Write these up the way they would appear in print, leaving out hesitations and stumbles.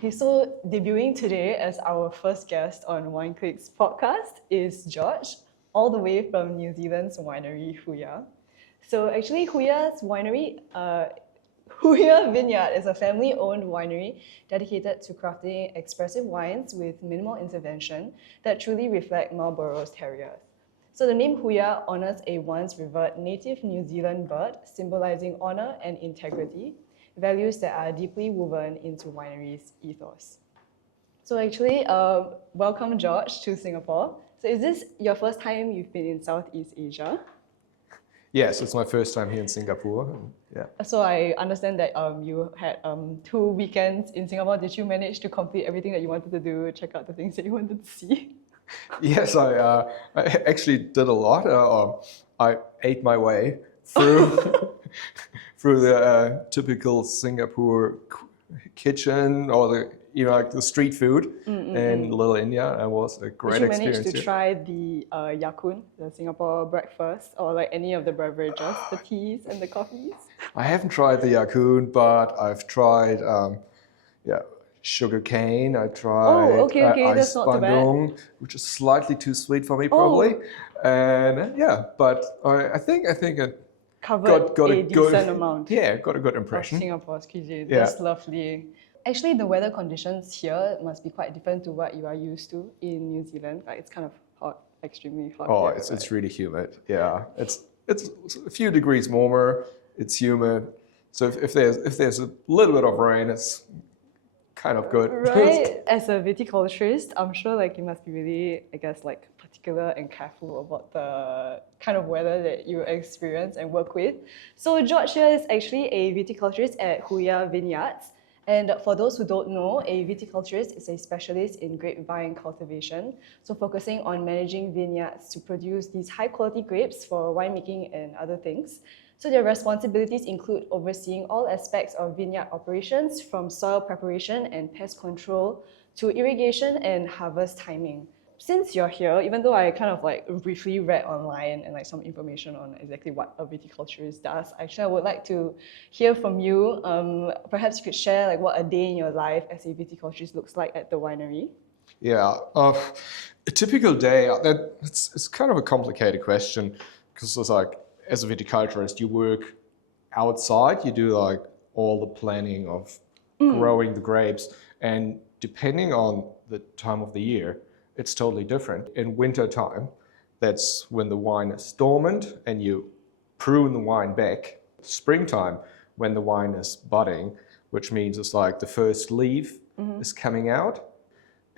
Okay, so debuting today as our first guest on Wine Clique's podcast is George, all the way from New Zealand's winery Huia. So actually, Huia Vineyard is a family-owned winery dedicated to crafting expressive wines with minimal intervention that truly reflect Marlborough's terroirs. So the name Huia honors a once revered native New Zealand bird, symbolizing honor and integrity, values that are deeply woven into winery's ethos. So actually, welcome George to Singapore. So is this your first time you've been in Southeast Asia? Yes, it's my first time here in Singapore. Yeah. So I understand that you had 2 weekends in Singapore. Did you manage to complete everything that you wanted to do, check out the things that you wanted to see? Yes, I actually did a lot. I ate my way through through the typical Singapore kitchen, or like the street food in Little India. It was a great experience. Did you manage to try the yakun, the Singapore breakfast, or like any of the beverages, the teas and the coffees? I haven't tried the yakun, but I've tried sugar cane. I tried okay, that's ice not too bad. bandung, which is slightly too sweet for me probably. And but I think it covered got a decent amount. Yeah, got a good impression. Of Singapore's cuisine. Yeah. That's lovely. Actually, the weather conditions here must be quite different to what you are used to in New Zealand. Like it's kind of hot, extremely hot. Oh, here, it's really humid. Yeah, it's a few degrees warmer. It's humid. So if there's a little bit of rain, it's kind of good. Right. As a viticulturist, I'm sure like you must be really, I guess, like particular and careful about the kind of weather that you experience and work with. So George here is actually a viticulturist at Huia Vineyards. And for those who don't know, a viticulturist is a specialist in grapevine cultivation, so focusing on managing vineyards to produce these high-quality grapes for winemaking and other things. So their responsibilities include overseeing all aspects of vineyard operations, from soil preparation and pest control to irrigation and harvest timing. Since you're here, even though I kind of like briefly read online and like some information on exactly what a viticulturist does, actually I would like to hear from you. Perhaps you could share like what a day in your life as a viticulturist looks like at the winery. Yeah, a typical day. It's kind of a complicated question, because it's like, as a viticulturist, you work outside. You do like all the planning of growing the grapes, and depending on the time of the year, it's totally different. In winter time, that's when the wine is dormant and you prune the wine back. Springtime, when the wine is budding, which means it's like the first leaf is coming out.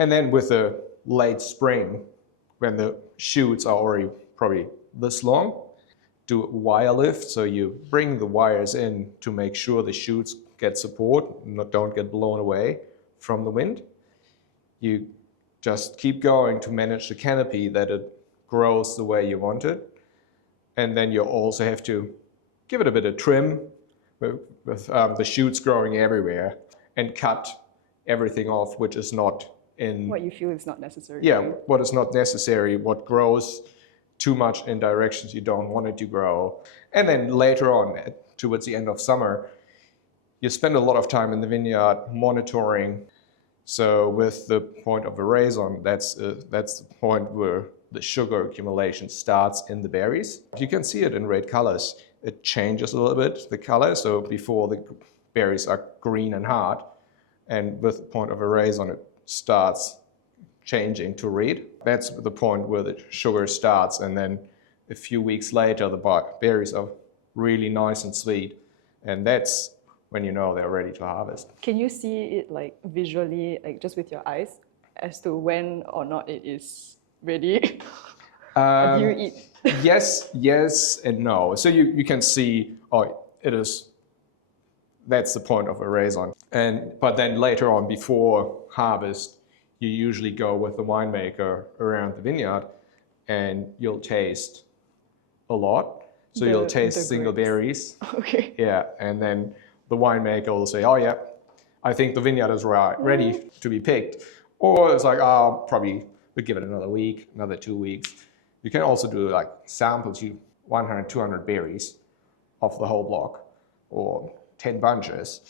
And then with the late spring, when the shoots are already probably this long, do wire lift. So you bring the wires in to make sure the shoots get support, don't get blown away from the wind. You just keep going to manage the canopy that it grows the way you want it. And then you also have to give it a bit of trim with the shoots growing everywhere, and cut everything off which is not in... What you feel is not necessary. Yeah, what is not necessary, what grows too much in directions you don't want it to grow. And then later on, towards the end of summer, you spend a lot of time in the vineyard monitoring. So with the point of veraison, that's the point where the sugar accumulation starts in the berries. You can see it in red colors. It changes a little bit, the color. So before the berries are green and hard, and with the point of veraison, it starts changing to red. That's the point where the sugar starts, and then a few weeks later, the berries are really nice and sweet, and that's when you know they're ready to harvest. Can you see it like visually, like just with your eyes, as to when or not it is ready? Do you eat? Yes and no. So you can see, it is, that's the point of veraison. But then later on, before harvest, you usually go with the winemaker around the vineyard, and you'll taste a lot. So you'll taste single berries. Okay. Yeah, and then the winemaker will say, oh yeah, I think the vineyard is ready to be picked. Or it's like, probably we'll give it another week, another 2 weeks. You can also do like samples, 100, 200 berries of the whole block, or 10 bunches.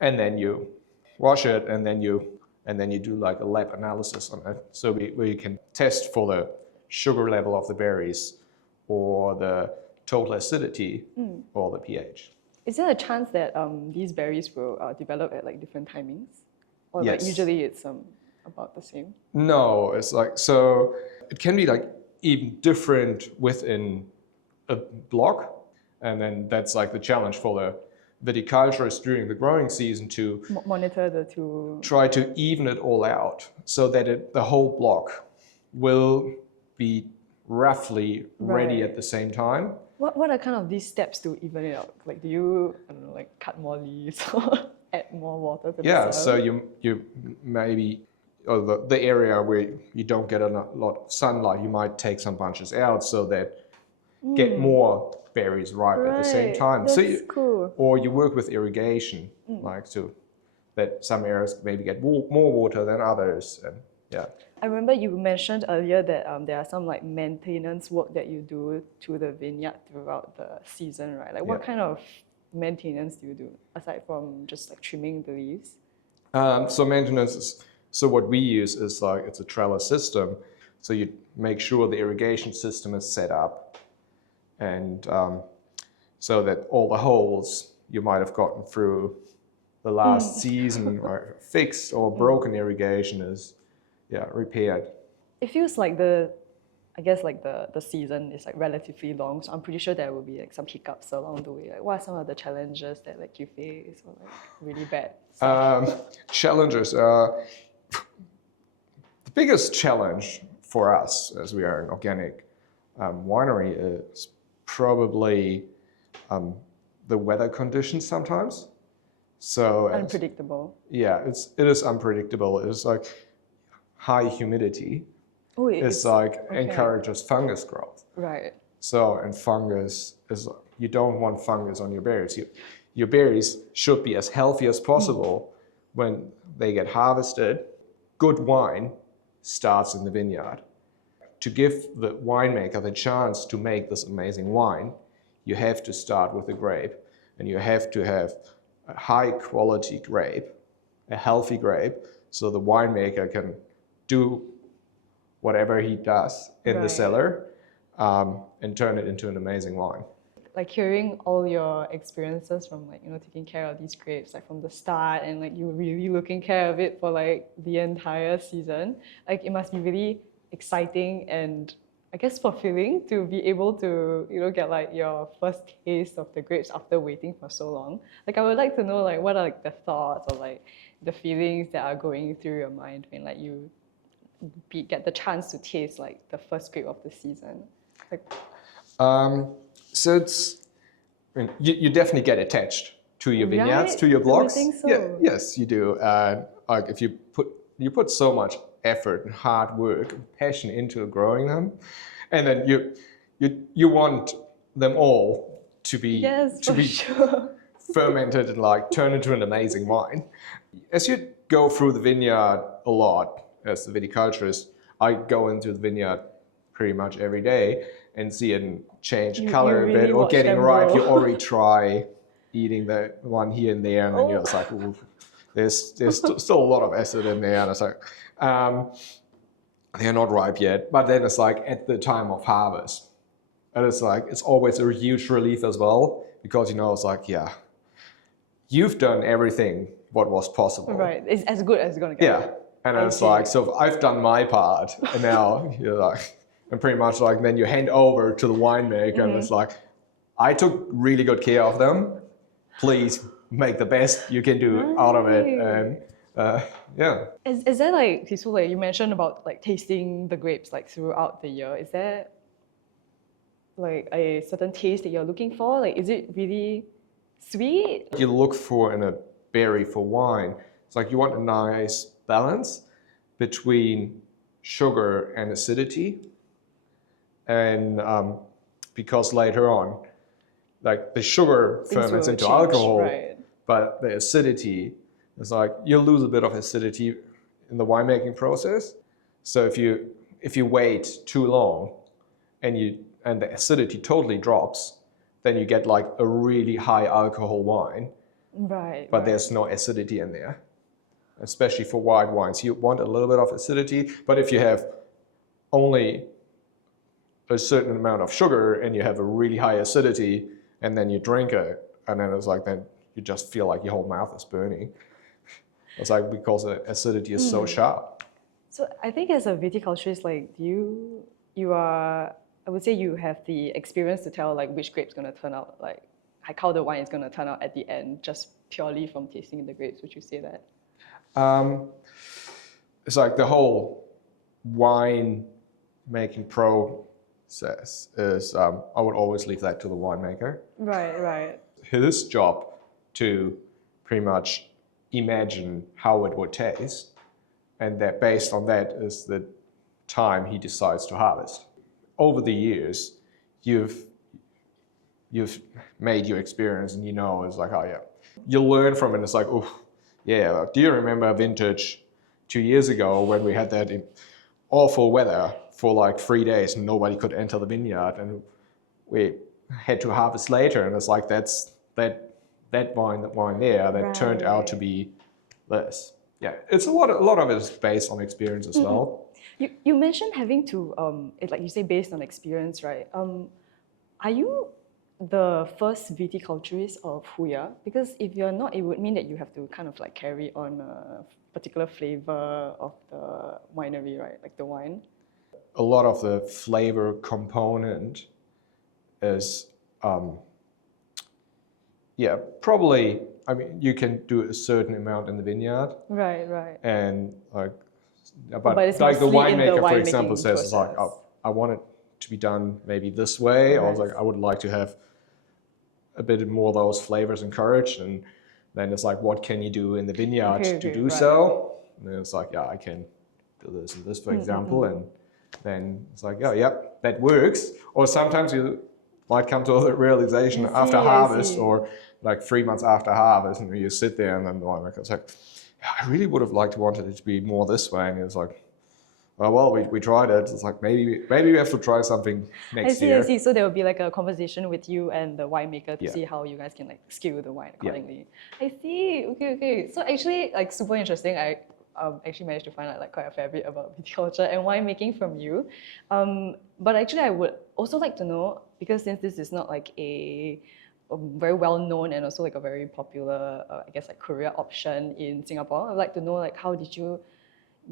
And then you wash it, and then you do like a lab analysis on it, so where you can test for the sugar level of the berries, or the total acidity, or the pH. Is there a chance that these berries will develop at like different timings, or like Yes. usually it's about the same? No, it's like, so it can be like even different within a block, and then that's like the challenge for the viticulturists during the growing season to Monitor the two. try to even it all out so that the whole block will be roughly ready Right. at the same time. What are kind of these steps to even it out? Like, do you, I don't know, like cut more leaves or add more water to the Yeah, soil? so you maybe, or the area where you don't get a lot of sunlight, you might take some bunches out so that get more berries ripe at the same Right, time. So that's cool. or you work with irrigation, like to that some areas maybe get more water than others, and yeah. I remember you mentioned earlier that there are some like maintenance work that you do to the vineyard throughout the season, right? Like, what Yeah. kind of maintenance do you do aside from just like trimming the leaves? So maintenance is, so what we use is like, it's a trellis system. So you make sure the irrigation system is set up, and so that all the holes you might have gotten through the last season are fixed, or broken irrigation is repaired. It feels like I guess like the season is like relatively long, so I'm pretty sure there will be like some hiccups along the way. Like, what are some of the challenges that like you face, or like really bad stuff? Challenges. The biggest challenge for us, as we are an organic winery, is probably the weather conditions sometimes. So Unpredictable. yeah, it is unpredictable. It is like high humidity. Oh, It's like encourages fungus growth. right. So, and fungus is, you don't want fungus on your berries. Your berries should be as healthy as possible when they get harvested. Good wine starts in the vineyard. To give the winemaker the chance to make this amazing wine, you have to start with the grape, and you have to have a high quality grape, a healthy grape, so the winemaker can do whatever he does in the cellar, and turn it into an amazing wine. Like, hearing all your experiences from like, taking care of these grapes like from the start, and like you really looking care of it for like the entire season, like it must be really exciting and I guess fulfilling to be able to get like your first taste of the grapes after waiting for so long. Like, I would like to know like what are like the thoughts or like the feelings that are going through your mind when like you get the chance to taste like the first grape of the season. Like, So it's, I mean, you definitely get attached to your vineyards, right? to your I would blocks. think so. Yeah, yes, you do. Like if you put so much effort and hard work and passion into growing them, and then you want them all to be sure. fermented and like turn into an amazing wine. As you go through the vineyard a lot, as the viticulturist, I go into the vineyard pretty much every day and see it change color you a bit, really or watch getting them ripe. grow. You already try eating the one here and there, and then you're just like, ooh, there's still a lot of acid in there, and it's like, they're not ripe yet. But then it's like at the time of harvest, and it's like, it's always a huge relief as well, because it's like, yeah, you've done everything what was possible. Right, it's as good as it's gonna get. Yeah, and it's like, so I've done my part, and now you're like, and pretty much like, then you hand over to the winemaker, and it's like, I took really good care of them. Please make the best you can do out of it, and yeah. Is there like, so like you mentioned about like tasting the grapes like throughout the year? Is there like a certain taste that you're looking for? Like, is it really sweet? You look for in a berry for wine, it's like you want a nice balance between sugar and acidity, and because later on, like the sugar ferments into alcohol, right. but the acidity is like, you lose a bit of acidity in the winemaking process. So if you wait too long and the acidity totally drops, then you get like a really high alcohol wine, Right. but there's no acidity in there. especially for white wines. You want a little bit of acidity, but if you have only a certain amount of sugar and you have a really high acidity and then you drink it, and then it's like, then you just feel like your whole mouth is burning. It's like because the acidity is so sharp. So I think as a viticulturist, like you are, I would say you have the experience to tell like which grape's gonna turn out, like how the wine is gonna turn out at the end, just purely from tasting the grapes. Would you say that? It's like the whole wine making process is, I would always leave that to the winemaker. Right. His job to pretty much imagine how it would taste, and that based on that is the time he decides to harvest. Over the years, you've made your experience, and you know it's like, oh yeah, you'll learn from it. It's like, oh yeah, do you remember a vintage 2 years ago when we had that awful weather for like 3 days and nobody could enter the vineyard, and we had to harvest later, and it's like that wine there that turned out to be this. Yeah, it's a lot of it is based on experience as well. You mentioned having to, like you say, based on experience, right? Are you the first viticulturist of Huia? Because if you're not, it would mean that you have to kind of like carry on a particular flavor of the winery, right? Like the wine. A lot of the flavor component is, yeah, probably. I mean, you can do a certain amount in the vineyard, Right. and like, But it's like the mostly in the winemaker, for winemaking example, says it's like, process. oh, I want it to be done maybe this way. I was Right. like, I would like to have a bit more of those flavors encouraged, and then it's like, what can you do in the vineyard to do right. so? And then it's like, yeah, I can do this and this, for example, and then it's like, oh, yep, that works. Or sometimes you might come to a realization after harvest, or like 3 months after harvest, and you sit there, and then the winemaker's like, yeah, I really would have wanted it to be more this way, and it's like, oh, well, we tried it. It's like, maybe we have to try something next year. I see. So there will be like a conversation with you and the winemaker to Yeah. see how you guys can like skew the wine accordingly. I see. Okay. So actually, like super interesting. I actually managed to find out like quite a fair bit about viticulture and winemaking from you. But actually, I would also like to know, because since this is not like a very well known and also like a very popular, I guess like career option in Singapore, I'd like to know like how did you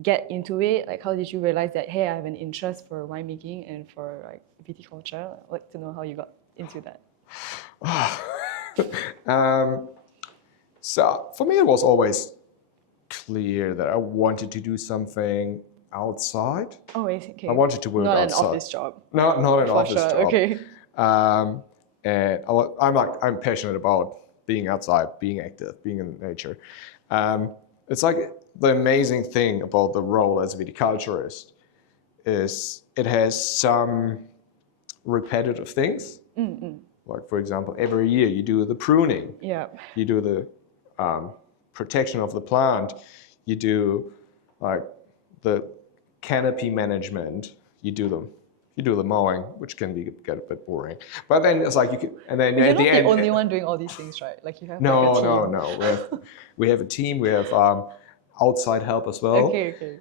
get into it? Like, how did you realize that, hey, I have an interest for winemaking and for like viticulture? I'd like to know how you got into that. So for me, it was always clear that I wanted to do something outside. Oh, okay. I wanted to work not outside. Not an office job. Not an For office sure. job. Okay. And I'm passionate about being outside, being active, being in nature. It's like the amazing thing about the role as a viticulturist is it has some repetitive things. Like, for example, every year you do the pruning. Yeah. You do the protection of the plant. You do like the canopy management. You do the mowing, which can get a bit boring. But then it's like you can, and then But at the you're end. not the only one doing all these things, right? Like you have No. like a team. We have a team. We have outside help as well. Okay.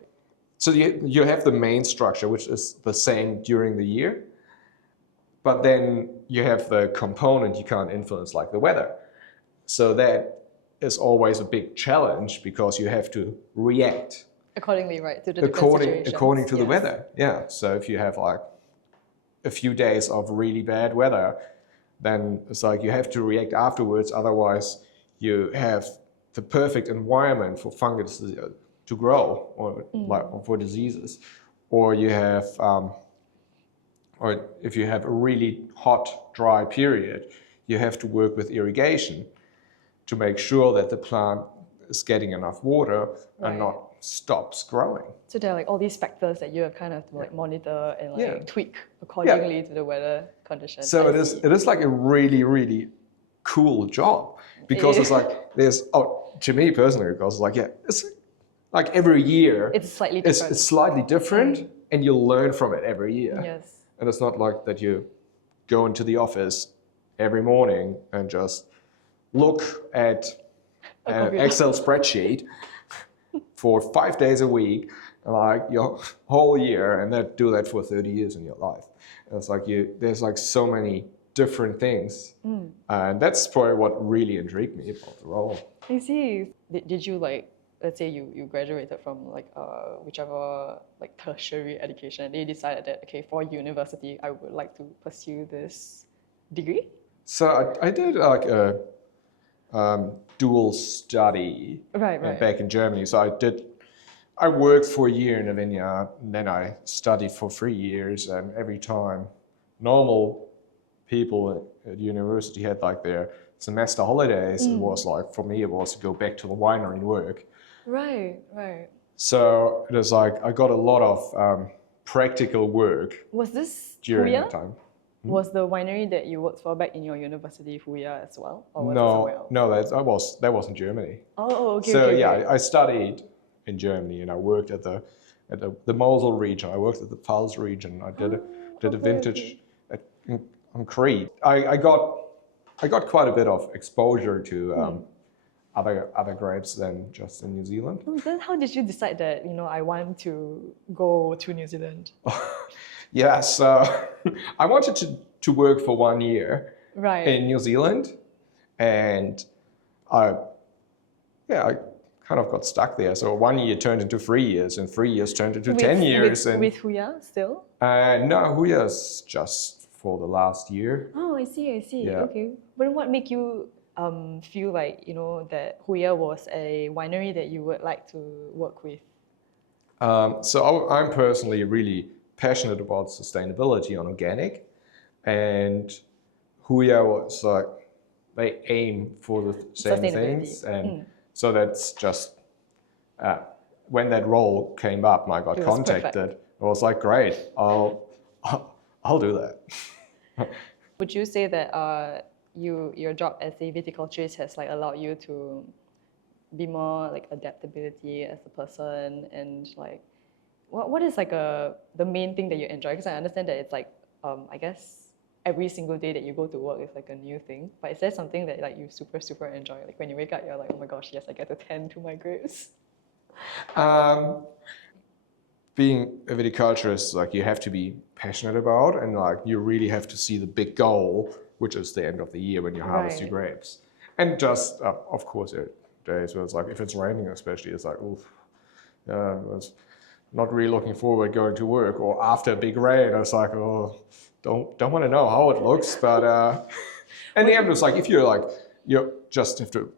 So you have the main structure, which is the same during the year. But then you have the component you can't influence, like the weather. So that is always a big challenge because you have to react Accordingly, right, to the different situations. according to the weather. Yeah. So if you have like a few days of really bad weather, then it's like you have to react afterwards. Otherwise, you have the perfect environment for fungus to grow, or or for diseases. Or you have, or if you have a really hot, dry period, you have to work with irrigation to make sure that the plant is getting enough water and not stops growing. So there are like all these factors that you have kind of to like monitor and like tweak accordingly to the weather conditions. So it is like a really, really cool job, because it's like to me personally, because it's like, it's like every year it's slightly different. It's slightly different, and you learn from it every year. Yes. And it's not like that you go into the office every morning and just look at an Excel spreadsheet for 5 days a week, like your whole year, and then do that for 30 years in your life. And it's like there's like so many different things, and that's probably what really intrigued me about the role. I see. Did you like, let's say you graduated from like whichever like tertiary education, and you decided that okay, for university I would like to pursue this degree? So I did like a dual study Right. back in Germany. So I worked for a year in a vineyard, and then I studied for 3 years, and every time normal people at university had like their semester holidays, it was like, for me, it was to go back to the winery and work. Right. So it was like, I got a lot of practical work Was this during Huia? that time. Was the winery that you worked for back in your university Huia as well? Or was it somewhere else? No, that was in Germany. Oh, okay. So okay, yeah, okay. I studied in Germany, and I worked at the Mosel region. I worked at the Pfalz region. I did a vintage on Crete. I got quite a bit of exposure to other grapes than just in New Zealand. Then how did you decide that I want to go to New Zealand? Yeah, so I wanted to work for 1 year Right. in New Zealand, and I kind of got stuck there. So 1 year turned into 3 years, and 3 years turned into 10 years. With Huia still? No, Huia's just for the last year. Oh, I see. Yeah. Okay. But what made you feel like, that Huia was a winery that you would like to work with? So I'm personally really passionate about sustainability and organic, and Huia was like, they aim for the same things, and so that's just when that role came up and I got contacted, I was like, great, I'll do that. Would you say that your job as a viticulturist has like allowed you to be more like adaptability as a person, and like what is like the main thing that you enjoy? Because I understand that it's like I guess every single day that you go to work is like a new thing. But is there something that like you super enjoy? Like when you wake up, you're like, oh my gosh, yes, I get to tend to my grapes. Being a viticulturist, like you have to be passionate about, and like you really have to see the big goal, which is the end of the year when you harvest your grapes. And just of course, there are days where it's like, if it's raining especially, it's like, oof, I was not really looking forward going to work. Or after a big rain, it's like, oh, don't want to know how it looks. But in the end, it's like, if you're like, you just have to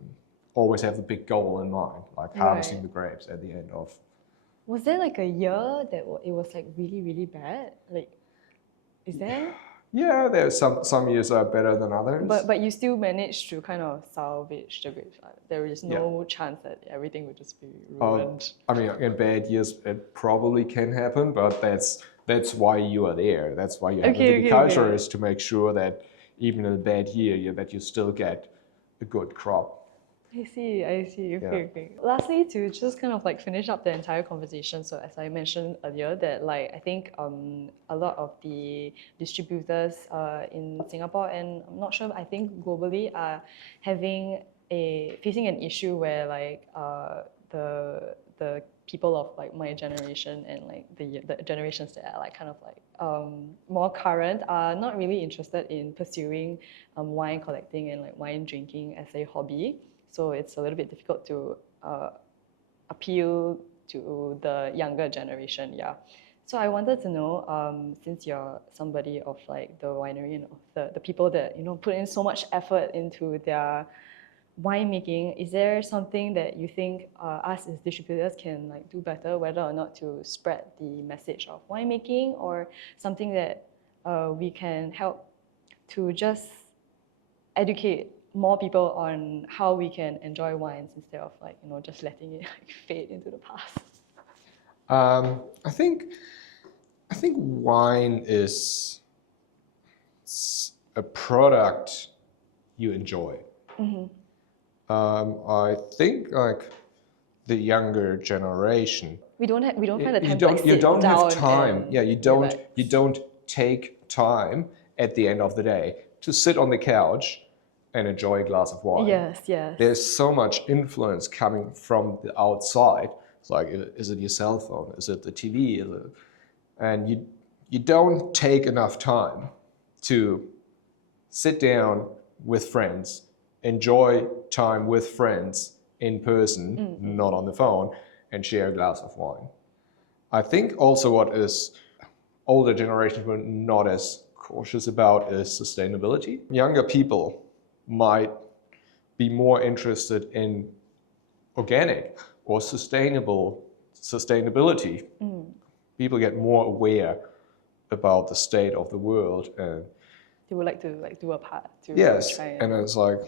always have the big goal in mind, like harvesting the grapes at the end of. Was there like a year that it was like really bad? Like, is there? Yeah, there's some years are better than others. But you still managed to kind of salvage the grapes. There is no chance that everything would just be ruined. I mean, in bad years, it probably can happen, but that's why you are there. That's why you have a viticulturist to make sure that even in a bad year, that you still get a good crop. I see. Okay. Lastly, to just kind of like finish up the entire conversation, so as I mentioned earlier, that like I think a lot of the distributors in Singapore, and I'm not sure, I think globally, are facing an issue where like the people of like my generation and like the generations that are like kind of like more current are not really interested in pursuing wine collecting and like wine drinking as a hobby. So it's a little bit difficult to appeal to the younger generation, So I wanted to know, since you're somebody of like the winery, the people that put in so much effort into their winemaking, is there something that you think us as distributors can like do better, whether or not to spread the message of winemaking, or something that we can help to just educate more people on how we can enjoy wines instead of like just letting it like fade into the past? I think wine is a product you enjoy. I think like the younger generation, we don't find the time to like you don't sit have down time. and Yeah, you don't take time at the end of the day to sit on the couch and enjoy a glass of wine. Yes. There's so much influence coming from the outside. It's like, is it your cell phone? Is it the TV? And you don't take enough time to sit down with friends, enjoy time with friends in person, not on the phone, and share a glass of wine. I think also what is older generations were not as cautious about is sustainability. Younger people might be more interested in organic or sustainability. People get more aware about the state of the world, and They would like to do a part to yes, try and it's like,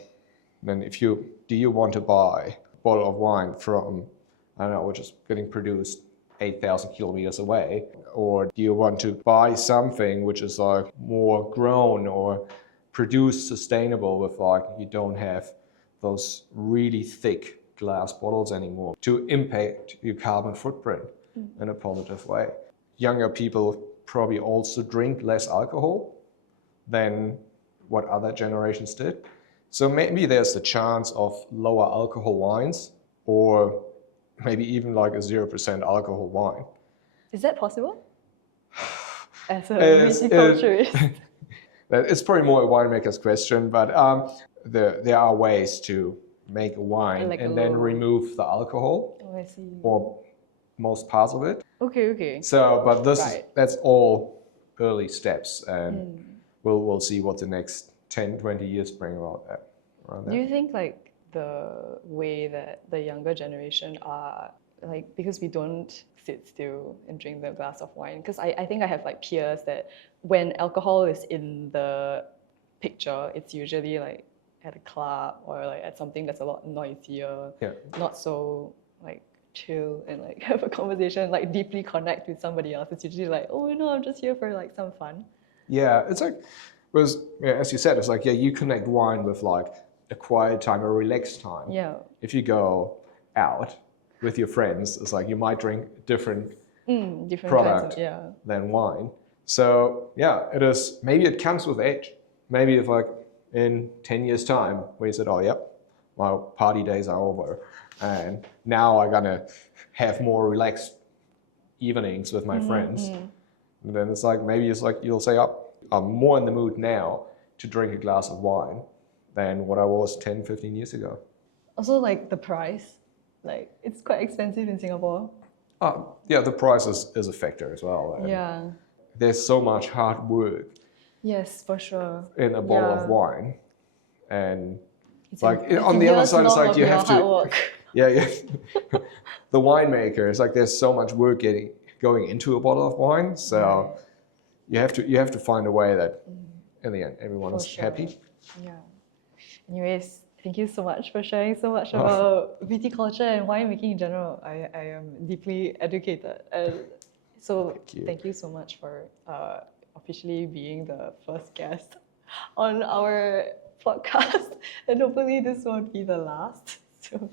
then do you want to buy a bottle of wine from, I don't know, which is getting produced 8,000 kilometers away, or do you want to buy something which is like more grown or produced sustainable with like, you don't have those really thick glass bottles anymore to impact your carbon footprint in a positive way. Younger people probably also drink less alcohol than what other generations did. So maybe there's the chance of lower alcohol wines, or maybe even like a 0% alcohol wine. Is that possible? As a It's- viticulturist. It's probably more a winemaker's question, but there are ways to make a wine Like and then remove the alcohol Oh, I see. or most parts of it. Okay. So, but Right. that's all early steps, and we'll see what the next 10, 20 years bring about that. Do you think like the way that the younger generation are like, because we don't sit still and drink the glass of wine, because I think I have like peers that when alcohol is in the picture, it's usually like at a club or like at something that's a lot noisier, not so like chill and like have a conversation, like deeply connect with somebody else. It's usually like, oh no, I'm just here for like some fun. Yeah, it's like, as you said, it's like, you connect wine with like a quiet time, a relaxed time. Yeah. If you go out with your friends, it's like you might drink different product than wine. So yeah, it is. Maybe it comes with age. Maybe if like in 10 years time, we said, oh yep, my party days are over, and now I'm gonna have more relaxed evenings with my friends. And then it's like, maybe it's like you'll say, oh, I'm more in the mood now to drink a glass of wine than what I was 10, 15 years ago. Also like the price, like it's quite expensive in Singapore. Yeah, the price is a factor as well. And there's so much hard work. Yes, for sure. In a bottle of wine, and It's like on the other side, it's like you have to. Yeah. The winemaker is like, there's so much work going into a bottle of wine, so you have to find a way that in the end everyone is happy. Yeah. Anyways, thank you so much for sharing so much about viticulture and winemaking in general. I am deeply educated, and so thank you so much for officially being the first guest on our podcast, and hopefully this won't be the last. So,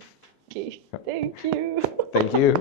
okay, thank you. Thank you.